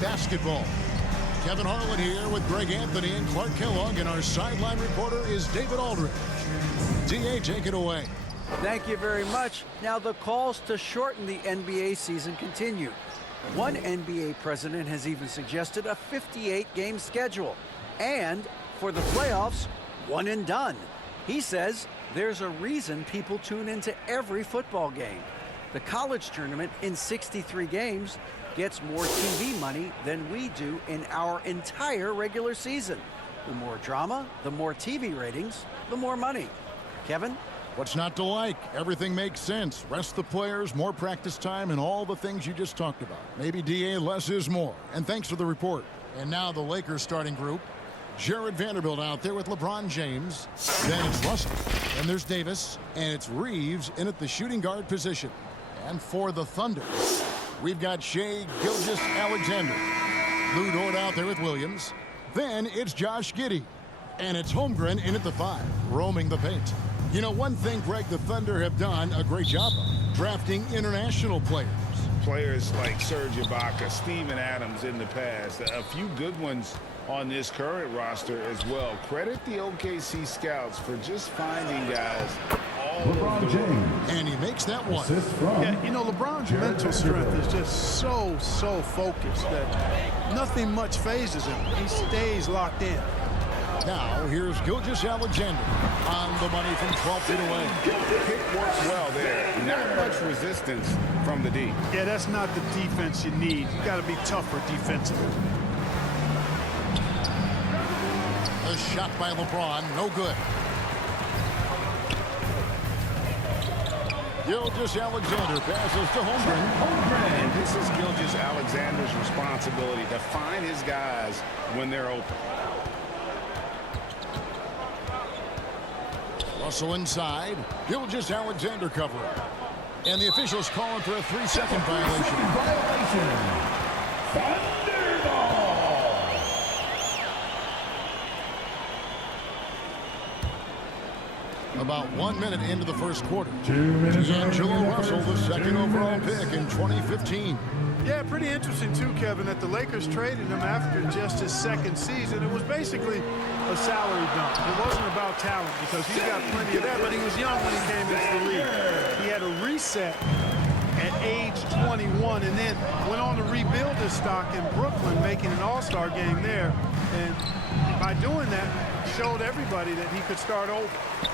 basketball. Kevin Harlan here with Greg Anthony and Clark Kellogg, and our sideline reporter is David Aldridge. DA, take it away. Thank you very much. Now the calls to shorten the NBA season continue. One NBA president has even suggested a 58-game schedule. And for the playoffs, one and done. He says there's a reason people tune into every football game. The college tournament in 63 games gets more TV money than we do in our entire regular season. The more drama, the more TV ratings, the more money. Kevin? What's not to like? Everything makes sense. Rest the players, more practice time, and all the things you just talked about. Maybe, DA, less is more. And thanks for the report. And now the Lakers starting group. Jared Vanderbilt out there with LeBron James. Then it's Russell. And there's Davis. And it's Reeves in at the shooting guard position. And for the Thunder, we've got Shai Gilgeous-Alexander. Lou Dort out there with Williams. Then it's Josh Giddey. And it's Holmgren in at the 5, roaming the paint. You know, one thing, Greg, the Thunder have done a great job of drafting international players. Players like Serge Ibaka, Steven Adams in the past, a few good ones on this current roster as well. Credit the OKC scouts for just finding guys all over the world. And he makes that one. Yeah, you know, LeBron's mental strength is just so focused that nothing much phases him. He stays locked in. Now, here's Gilgeous-Alexander on the money from 12 feet away. Pick works well there. Not much resistance from the D. Yeah, that's not the defense you need. You got to be tougher defensively. A shot by LeBron, no good. Gilgeous-Alexander passes to Holmgren. And this is Gilgeous-Alexander's responsibility to find his guys when they're open. Russell inside. Gilgeous-Alexander covering. And the officials calling for a 3-second violation. About 1 minute into the first quarter. D'Angelo Russell, the second overall pick in 2015. Yeah, pretty interesting too, Kevin, that the Lakers traded him after just his second season. It was basically a salary dump. It wasn't about talent because he's got plenty of that, but he was young when he came into the league. He had a reset at age 21 and then went on to rebuild his stock in Brooklyn, making an all-star game there. And by doing that, showed everybody that he could start over.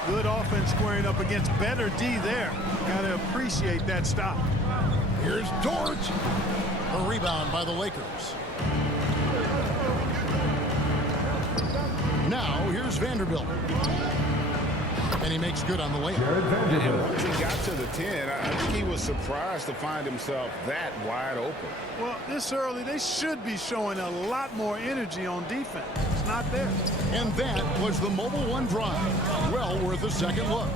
Good offense squaring up against better D there. Got to appreciate that stop. Here's Dort. A rebound by the Lakers. Now here's Vanderbilt. And he makes good on the layup. Once he got to the 10, I think he was surprised to find himself that wide open. Well, this early, they should be showing a lot more energy on defense. It's not there. And that was the Mobile One drive. Well worth a second look.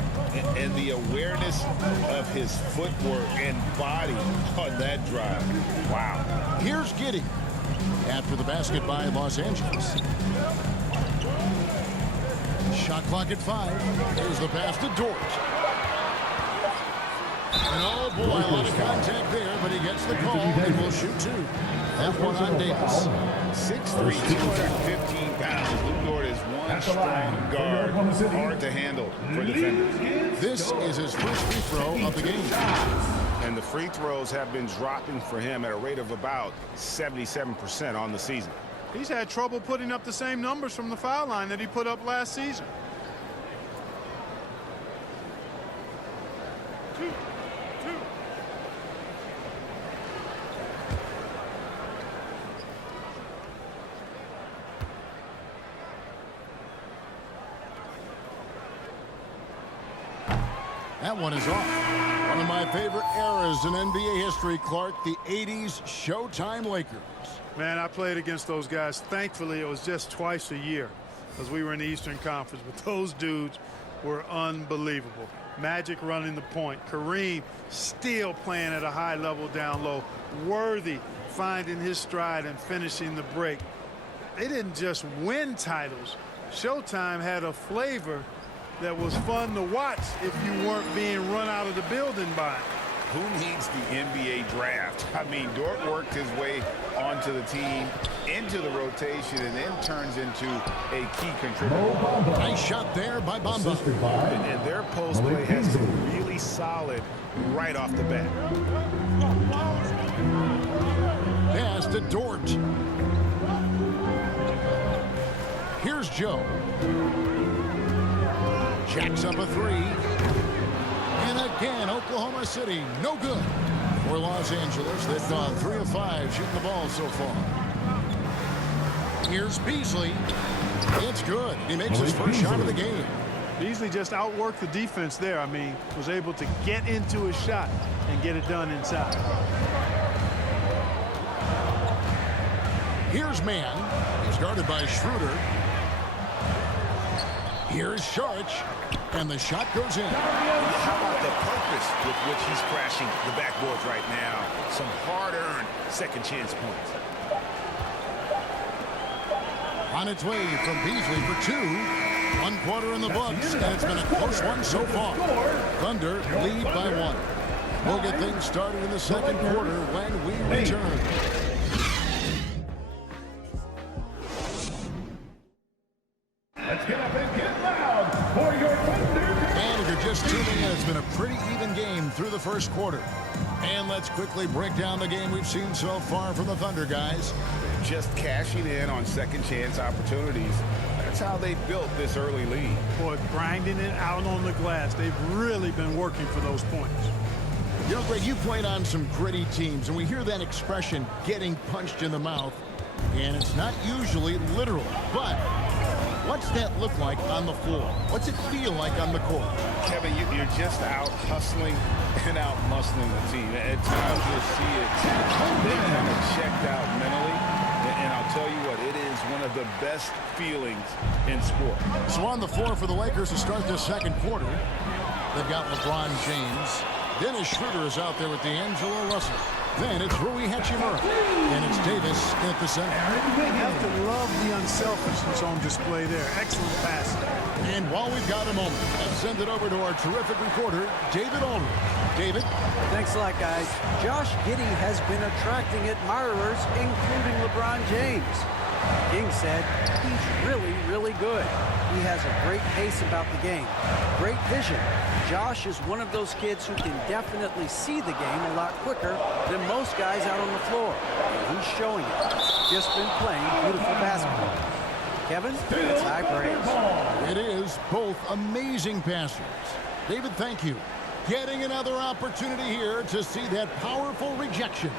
And the awareness of his footwork and body on that drive. Wow. Here's Giddey. After the basket by Los Angeles. Shot clock at 5. Here's the pass to Dort. And oh boy, a lot of contact there, but he gets the call and will shoot 2. That one on Davis. 6'3", 215 pounds. Luke Dort is one strong guard. Hard to handle for defenders. This is his first free throw of the game. And the free throws have been dropping for him at a rate of about 77% on the season. He's had trouble putting up the same numbers from the foul line that he put up last season. That one is off. One of my favorite eras in NBA history, Clark, the 80s Showtime Lakers. Man, I played against those guys. Thankfully, it was just twice a year because we were in the Eastern Conference. But those dudes were unbelievable. Magic running the point. Kareem still playing at a high level down low. Worthy finding his stride and finishing the break. They didn't just win titles. Showtime had a flavor that was fun to watch if you weren't being run out of the building by it. Who needs the NBA draft? I mean, Dort worked his way onto the team, into the rotation, and then turns into a key contributor. Nice shot there by Bamba. And their post play has been really solid right off the bat. Pass to Dort. Here's Joe. Jacks up a three. And again, Oklahoma City, no good. For Los Angeles, they've gone 3 of 5 shooting the ball so far. Here's Beasley. It's good. He makes his first shot of the game. Beasley just outworked the defense there. I mean, was able to get into his shot and get it done inside. Here's Mann. He's guarded by Schroeder. Here's Saric. And the shot goes in. How about the purpose with which he's crashing the backboards right now? Some hard-earned second chance points. On its way from Beasley for 2. 1 quarter in the books, and it's been a close one so far. Thunder lead by 1. We'll get things started in the second quarter when we return. Let's get up and get loud for your Thunder. And if you're just tuning in, it's been a pretty even game through the first quarter. And let's quickly break down the game we've seen so far from the Thunder guys. Just cashing in on second chance opportunities. That's how they built this early lead. Boy, grinding it out on the glass. They've really been working for those points. You know, Greg, you played on some gritty teams, and we hear that expression, getting punched in the mouth, and it's not usually literal. But what's that look like on the floor? What's it feel like on the court? Kevin, you're just out hustling and out muscling the team. At times you'll see it. They've kind of checked out mentally. And I'll tell you what, it is one of the best feelings in sport. So on the floor for the Lakers to start this second quarter, they've got LeBron James. Dennis Schroeder is out there with D'Angelo Russell. Then it's Rui Hachimura. And it's Davis at the center. You have to love the unselfishness on display there. Excellent passing. And while we've got a moment, let's send it over to our terrific reporter, David Aldridge. David? Thanks a lot, guys. Josh Giddey has been attracting admirers, including LeBron James. King said he's really, really good. He has a great pace about the game, great vision. Josh is one of those kids who can definitely see the game a lot quicker than most guys out on the floor. And he's showing it. Just been playing beautiful basketball. Kevin, it's high praise. It is both amazing passers. David, thank you. Getting another opportunity here to see that powerful rejection.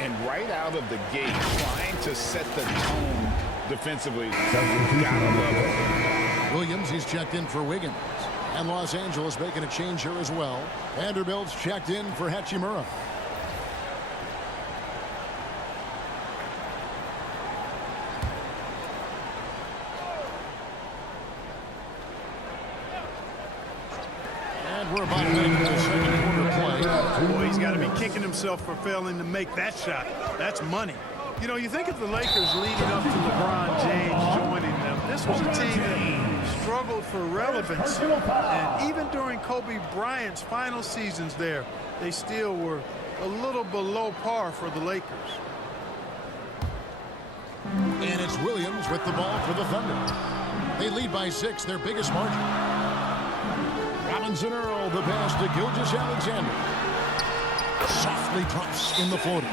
And right out of the gate, trying to set the tone defensively. Gotta love it. Williams, he's checked in for Wiggins. And Los Angeles making a change here as well. Vanderbilt's checked in for Hachimura. And we're about to make the second quarter play. Boy, he's got to be kicking himself for failing to make that shot. That's money. You know, you think of the Lakers leading up to LeBron James joining them. This was a team that struggled for relevance. And even during Kobe Bryant's final seasons there, they still were a little below par for the Lakers. And it's Williams with the ball for the Thunder. They lead by 6, their biggest margin. Robinson Earl, the pass to Gilgeous-Alexander. Softly drops in the floater.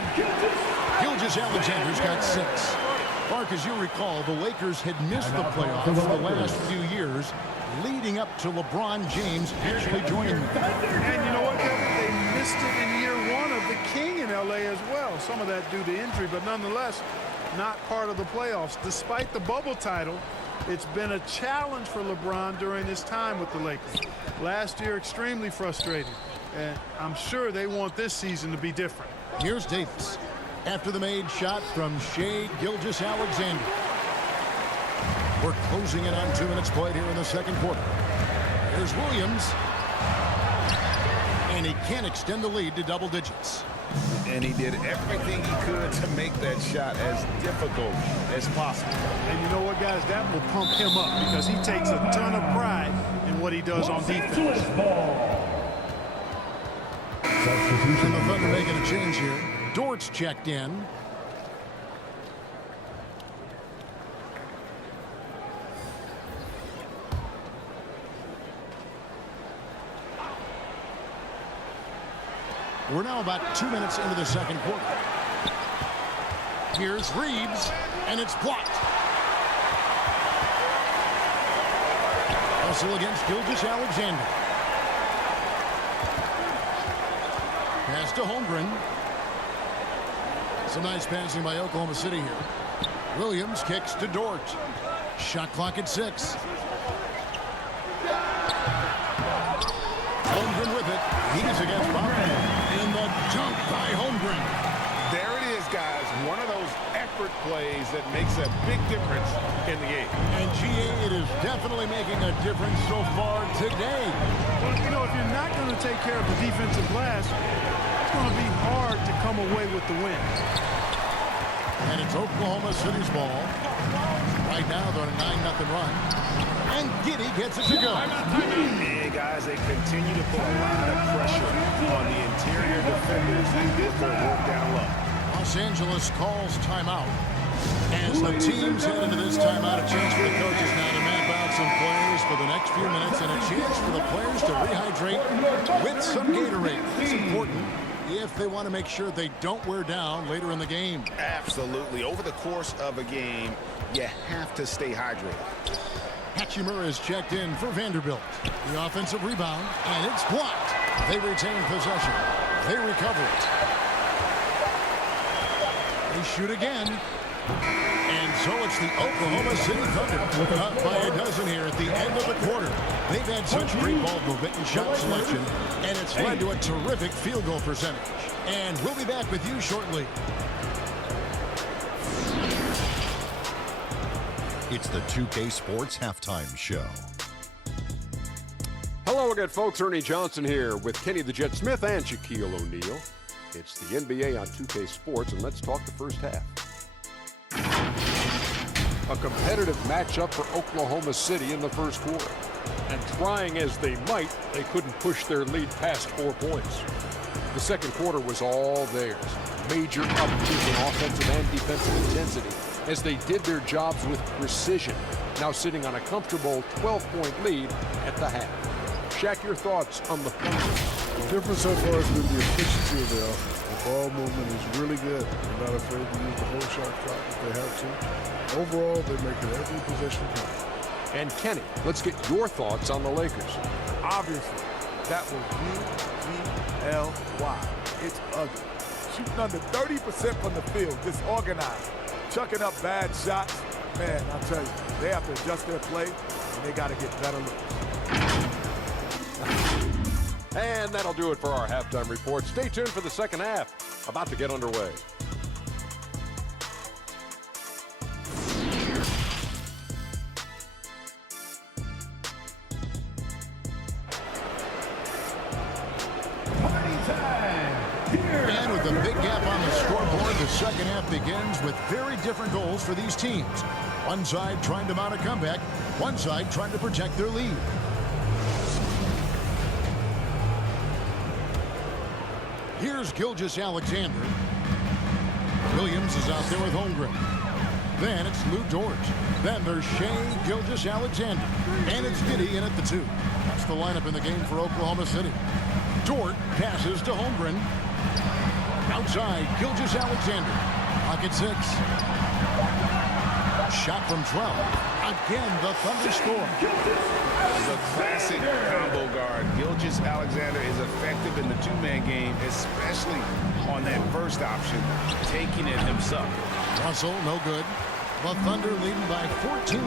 Gilgeous-Alexander's got 6. Mark, as you recall, the Lakers had missed the playoffs the last few years, leading up to LeBron James actually joining them. And you know what, Kevin? They missed it in year 1 of the King in L.A. as well. Some of that due to injury, but nonetheless, not part of the playoffs. Despite the bubble title, it's been a challenge for LeBron during his time with the Lakers. Last year, extremely frustrating. And I'm sure they want this season to be different. Here's Davis. After the made shot from Shai Gilgeous-Alexander. We're closing in on 2 minutes played here in the second quarter. Here's Williams. And he can't extend the lead to double digits. And he did everything he could to make that shot as difficult as possible. And you know what, guys? That will pump him up because he takes a ton of pride in what he does on defense. Substitution. And the Thunder making a change here. Dort's checked in. We're now about 2 minutes into the second quarter. Here's Reeves, and it's blocked. Hustle against Gilgeous-Alexander. Pass to Holmgren. Some nice passing by Oklahoma City here. Williams kicks to Dort. Shot clock at 6. Holmgren with it. He's against Bauer. In the dunk by Holmgren. There it is, guys. One of those effort plays that makes a big difference in the game. And GA, it is definitely making a difference so far today. Well, you know, if you're not going to take care of the defensive glass, it's going to be hard to come away with the win. And it's Oklahoma City's ball. Right now, they're on a 9-0 run. And Giddey gets it to go. Yeah, guys, they continue to put a lot of pressure on the interior defenders and get their work down low. Los Angeles calls timeout. As the teams head into this timeout, a chance for the coaches now to map out some plays for the next few minutes and a chance for the players to rehydrate with some Gatorade. It's important if they want to make sure they don't wear down later in the game. Absolutely. Over the course of a game, you have to stay hydrated. Hachimura is checked in for Vanderbilt. The offensive rebound, and it's blocked. They retain possession. They recover it. They shoot again. And so it's the Oklahoma City Thunder up by a dozen here at the end of the quarter. They've had such great ball movement and shot selection, and it's led to a terrific field goal percentage. And we'll be back with you shortly. It's the 2K Sports Halftime Show. Hello again, folks. Ernie Johnson here with Kenny the Jet Smith and Shaquille O'Neal. It's the NBA on 2K Sports, and let's talk the first half. A competitive matchup for Oklahoma City in the first quarter. And trying as they might, they couldn't push their lead past 4 points. The second quarter was all theirs. Major uptick in offensive and defensive intensity as they did their jobs with precision, now sitting on a comfortable 12-point lead at the half. Shaq, your thoughts on the Thunder? The difference so far has been the efficiency of the offense. The ball movement is really good. They're not afraid to use the whole shot clock if they have to. Overall, they're making every possession count. And Kenny, let's get your thoughts on the Lakers. Obviously, that was U-E-L-Y. It's ugly. Shooting under 30% from the field, disorganized. Chucking up bad shots. Man, I'll tell you, they have to adjust their play, and they got to get better looks. And that'll do it for our halftime report. Stay tuned for the second half. About to get underway. And with a big gap on the scoreboard, the second half begins with very different goals for these teams. One side trying to mount a comeback, one side trying to protect their lead. Here's Gilgeous-Alexander. Williams is out there with Holmgren. Then it's Lou Dort. Then there's Shea Gilgeous-Alexander. And it's Giddey in at the 2. That's the lineup in the game for Oklahoma City. Dort passes to Holmgren. Outside, Gilgeous-Alexander. Pocket 6. Shot from 12. Again, the Thunder score. The classic combo guard. Gilgeous-Alexander is effective in the two-man game, especially on that first option, taking it himself. Russell, no good. The Thunder leading by 14.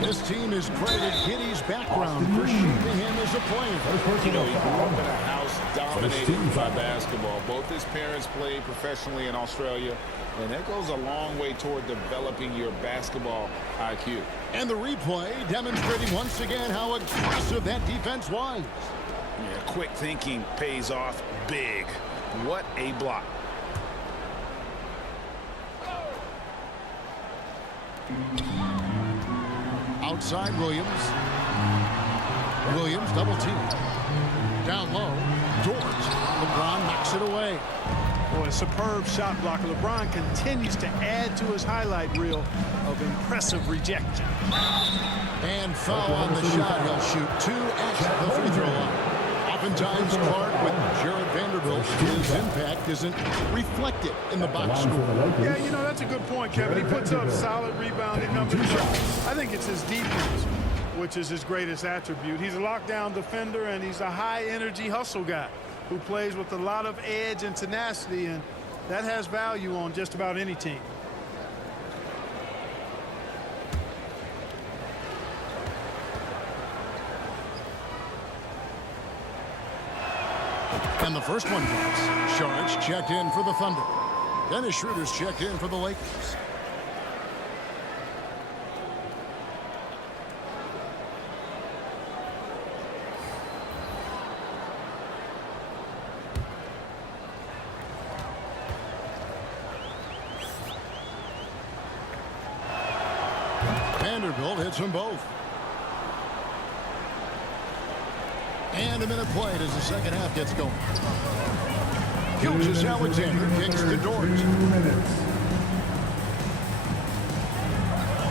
This team is credited Giddey's background for shaping him as a player. You know, he grew up in a house dominated by basketball. Both his parents played professionally in Australia, and that goes a long way toward developing your basketball IQ. And the replay demonstrating once again how aggressive that defense was. Yeah, quick thinking pays off big. What a block. Outside Williams. Williams double team. Down low, Dort. LeBron knocks it away. Boy, a superb shot blocker. LeBron continues to add to his highlight reel of impressive rejection. And foul on the shot. He'll shoot 2 at the free throw line. Oftentimes, Clark, with Jared Vanderbilt, his impact isn't reflected in the box score. Yeah, you know, that's a good point, Kevin. He puts up solid rebounding numbers. I think it's his defense, which is his greatest attribute. He's a lockdown defender, and he's a high-energy hustle guy who plays with a lot of edge and tenacity, and that has value on just about any team. And the first one drops. Sharge checked in for the Thunder. Dennis Schroeder's checked in for the Lakers. Vanderbilt hits them both. And a minute played as the second half gets going. Gilgeous-Alexander kicks to Dort.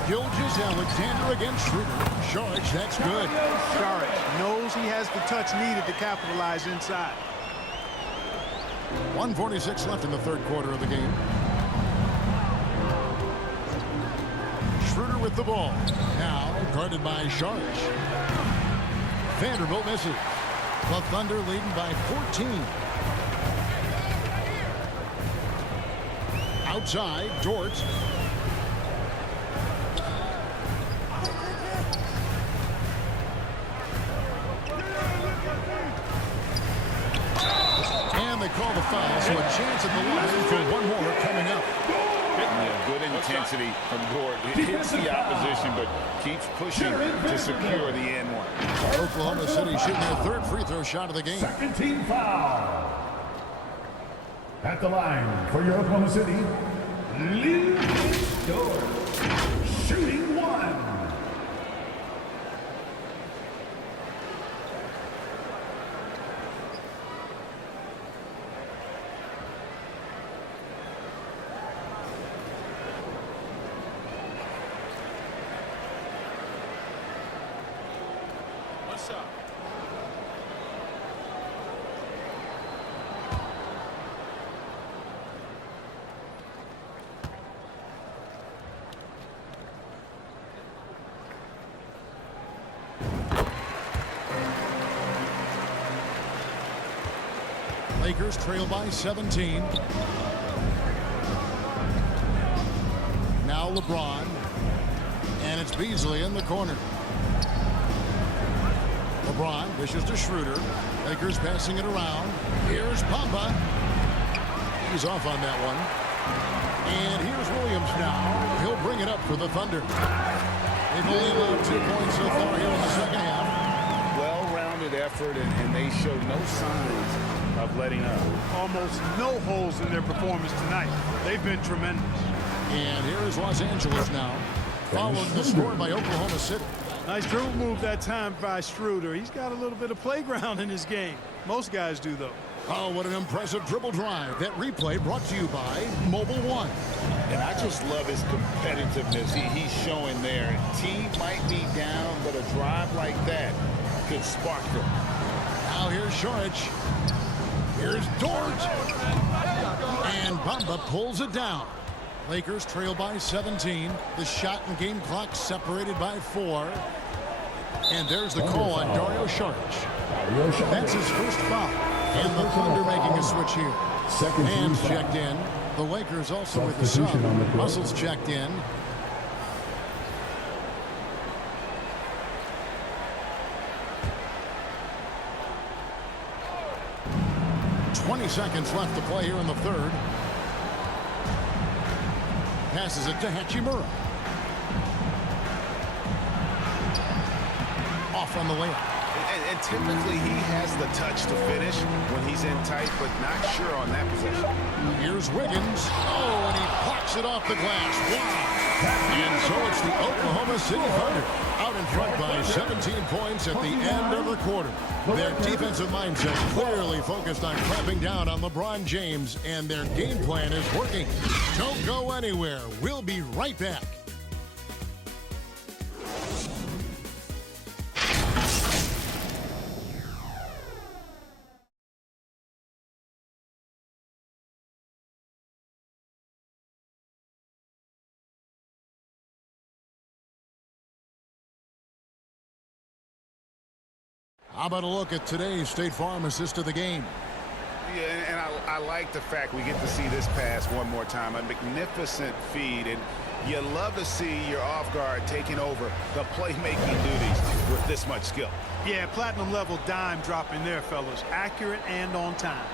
Gilgeous-Alexander against Schroeder. Sharge, that's good. Sharge knows he has the touch needed to capitalize inside. 1:46 left in the third quarter of the game. Schroeder with the ball. Now guarded by Sharge. Vanderbilt misses. The Thunder leading by 14. Outside, Dort. And they call the foul, so a chance at the line for one more coming up. Yeah, good intensity from Dort. It hits the opposition, but keeps pushing to secure the end one. Oklahoma City shooting their third free throw shot of the game. Second team foul. At the line for your Oklahoma City, Dort, shooting 1. Lakers trail by 17. Now LeBron. And it's Beasley in the corner. LeBron dishes to Schroeder. Lakers passing it around. Here's Pamba. He's off on that one. And here's Williams now. He'll bring it up for the Thunder. They've only allowed 2 points so far here in the second half. Well-rounded effort, and they show no signs of letting up. Almost no holes in their performance tonight. They've been tremendous. And here is Los Angeles now, following the score by Oklahoma City. Nice dribble move that time by Schroeder. He's got a little bit of playground in his game. Most guys do, though. Oh, what an impressive dribble drive. That replay brought to you by Mobile One. And I just love his competitiveness he's showing there. Team might be down, but a drive like that could spark them. Now here's Sharge. Here's Dort. And Bamba pulls it down. Lakers trail by 17. The shot and game clock separated by 4. And there's the call on Dario Saric. That's his first foul. And the Thunder making a switch here. Hands checked in. The Lakers also with the sub. Russell's checked in. Seconds left to play here in the third. Passes it to Hachimura. Off on the layup. And typically he has the touch to finish when he's in tight, but not sure on that possession. Here's Wiggins. Oh, and he plucks it off the glass. Wow. And so it's the Oklahoma City Thunder out in front by 17 points at the end of the quarter. Their defensive mindset clearly focused on clamping down on LeBron James, and their game plan is working. Don't go anywhere. We'll be right back. How about a look at today's State Farm assist of the game? Yeah, and I like the fact we get to see this pass one more time. A magnificent feed, and you love to see your off guard taking over the playmaking duties with this much skill. Yeah, platinum level dime dropping there, fellas. Accurate and on time.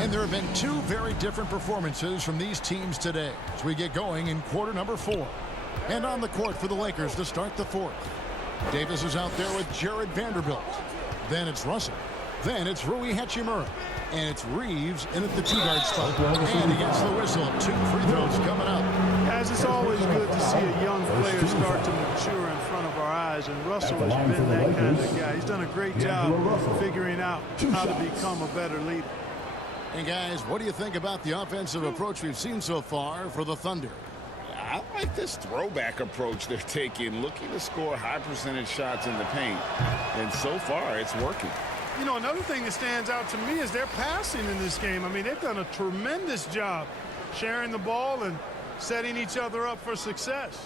And there have been two very different performances from these teams today as we get going in quarter number 4. And on the court for the Lakers to start the 4th. Davis is out there with Jared Vanderbilt. Then it's Russell. Then it's Rui Hachimura. And it's Reeves in at the 2-guard spot. And he gets the whistle. 2 free throws coming up. Guys, it's always good to see a young player start to mature in front of our eyes. And Russell has been that kind of guy. He's done a great job figuring out how to become a better leader. And guys, what do you think about the offensive approach we've seen so far for the Thunder? I like this throwback approach they're taking, looking to score high percentage shots in the paint. And so far, it's working. You know, another thing that stands out to me is their passing in this game. I mean, they've done a tremendous job sharing the ball and setting each other up for success.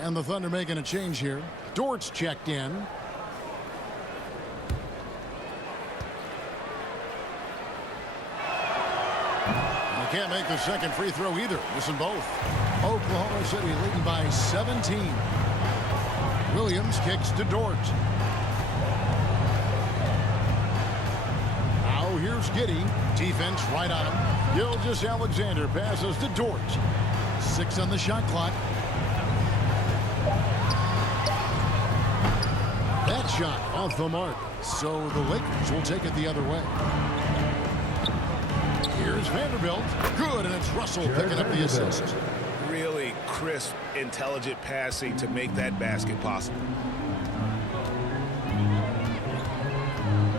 And the Thunder making a change here. Dort's checked in. Can't make the second free throw either. Missing both. Oklahoma City leading by 17. Williams kicks to Dort. Now here's Giddey. Defense right on him. Gilgeous-Alexander passes to Dort. 6 on the shot clock. That shot off the mark. So the Lakers will take it the other way. Here's Vanderbilt. Good, and it's Russell picking up the assist. Really crisp, intelligent passing to make that basket possible.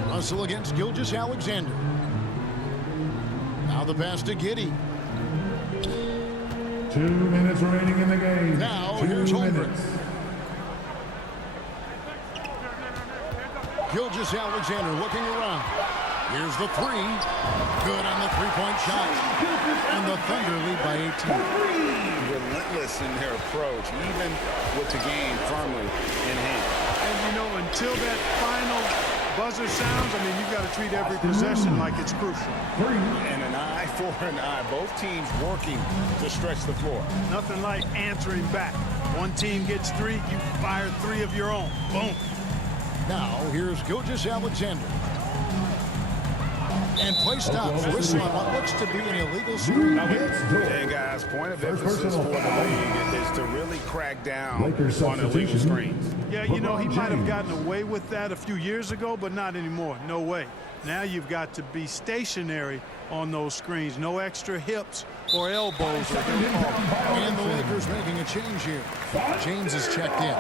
Russell against Gilgeous-Alexander. Now the pass to Giddey. 2 minutes remaining in the game. Now here's Holmgren. Gilgeous-Alexander looking around. Here's the 3. Good on the 3-point shot. And the Thunder lead by 18. Relentless in their approach, even with the game firmly in hand. And, you know, until that final buzzer sounds, I mean, you've got to treat every possession like it's crucial. And an eye for an eye. Both teams working to stretch the floor. Nothing like answering back. One team gets 3, you fire 3 of your own. Boom. Now here's Gilgeous-Alexander. And play stops, whistle on what looks to be an illegal screen. Hey guys, point of emphasis for the league is to really crack down on illegal screens. Yeah, you know, he might have gotten away with that a few years ago, but not anymore. No way. Now you've got to be stationary on those screens. No extra hips or elbows. And the Lakers making a change here. James is checked in.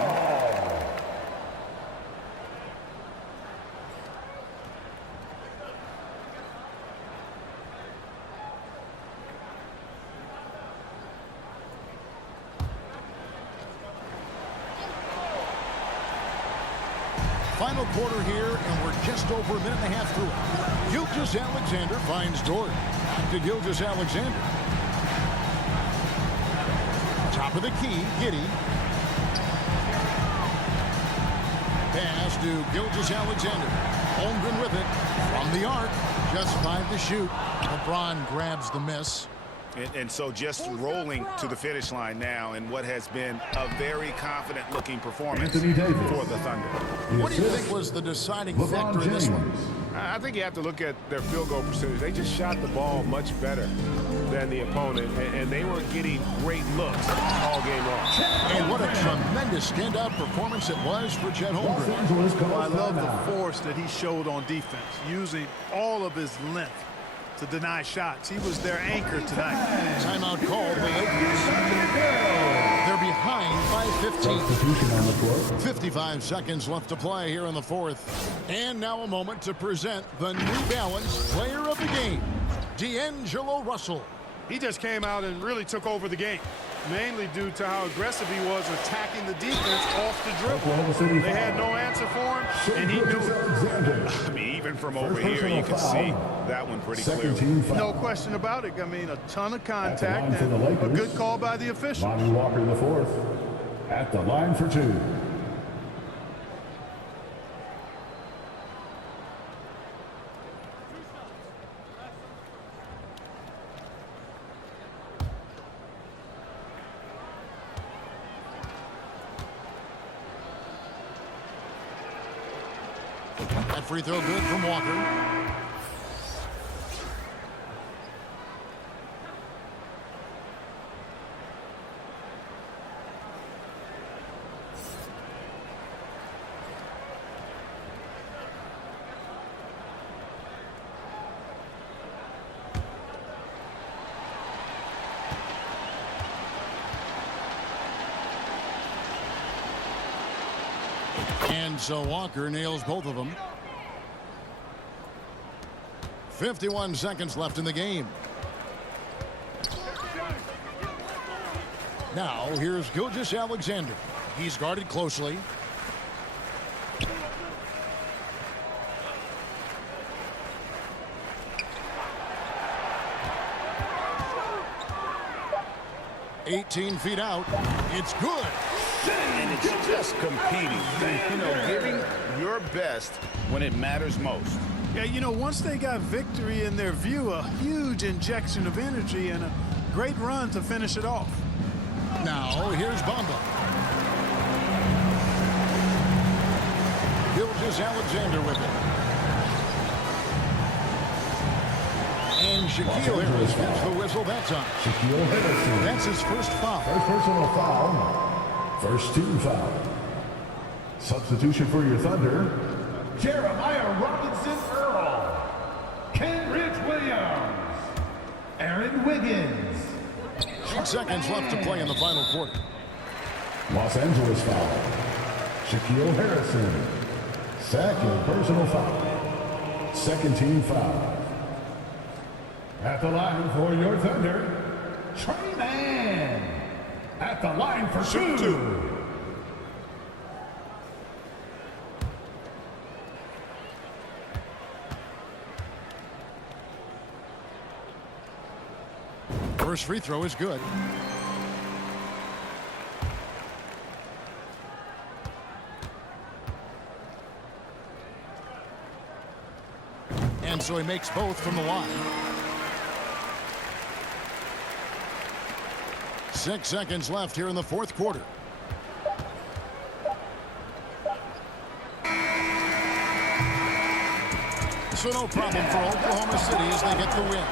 Final quarter here, and we're just over a minute and a half through it. Gilgeous-Alexander finds Dort. Back to Gilgeous-Alexander. Top of the key, Giddey. Pass to Gilgeous-Alexander. Holmgren with it. From the arc. Just 5 to shoot. LeBron grabs the miss. And so just rolling to the finish line now in what has been a very confident-looking performance for the Thunder. What do you think was the deciding factor in this one? I think you have to look at their field goal percentage. They just shot the ball much better than the opponent, and they were getting great looks all game long. And what a tremendous standout performance it was for Chet Holmgren. Well, I love the force that he showed on defense, using all of his length to deny shots. He was their anchor tonight. Timeout called the Lakers. They're behind by 15. 55 seconds left to play here in the fourth. And now a moment to present the New Balance Player of the Game, D'Angelo Russell. He just came out and really took over the game, mainly due to how aggressive he was attacking the defense off the dribble. They had no answer for him, and he knew it. I mean, even from over here, you can see that one pretty clearly. No question about it. I mean, a ton of contact and a good call by the officials. Lonnie Walker in the fourth at the line for two. That free throw good from Walker. And so Walker nails both of them. 51 seconds left in the game. Now here's Gilgeous-Alexander. He's guarded closely. "18 feet out. It's good." And it's just competing, you know, giving your best when it matters most. Yeah, you know, once they got victory in their view, a huge injection of energy and a great run to finish it off. Now here's Bamba. Gilgeous-Alexander with it. And Shaquille Harris gets the whistle that time. Shaquille Harris. That's his first foul. First personal foul. First team foul. Substitution for your Thunder. Jeremiah Robinson-Earl. Kenrich Williams. Aaron Wiggins. 8 seconds left to play in the final quarter. Los Angeles foul. Shaquille Harrison. Second personal foul. Second team foul. At the line for your Thunder, Trey Mann. At the line for two. First free throw is good. And so he makes both from the line. 6 seconds left here in the fourth quarter. So no problem for Oklahoma City as they get the win.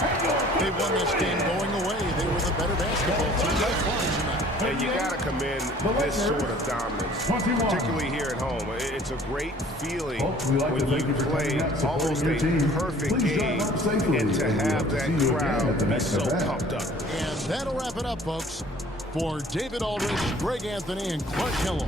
They won this game going away. They were the better basketball team by far tonight. And you got to commend this sort of dominance, particularly here at home. It's a great feeling when you play almost a perfect game and to have that crowd be so pumped up. And that'll wrap it up, folks. For David Aldridge, Greg Anthony, and Clark Kellogg,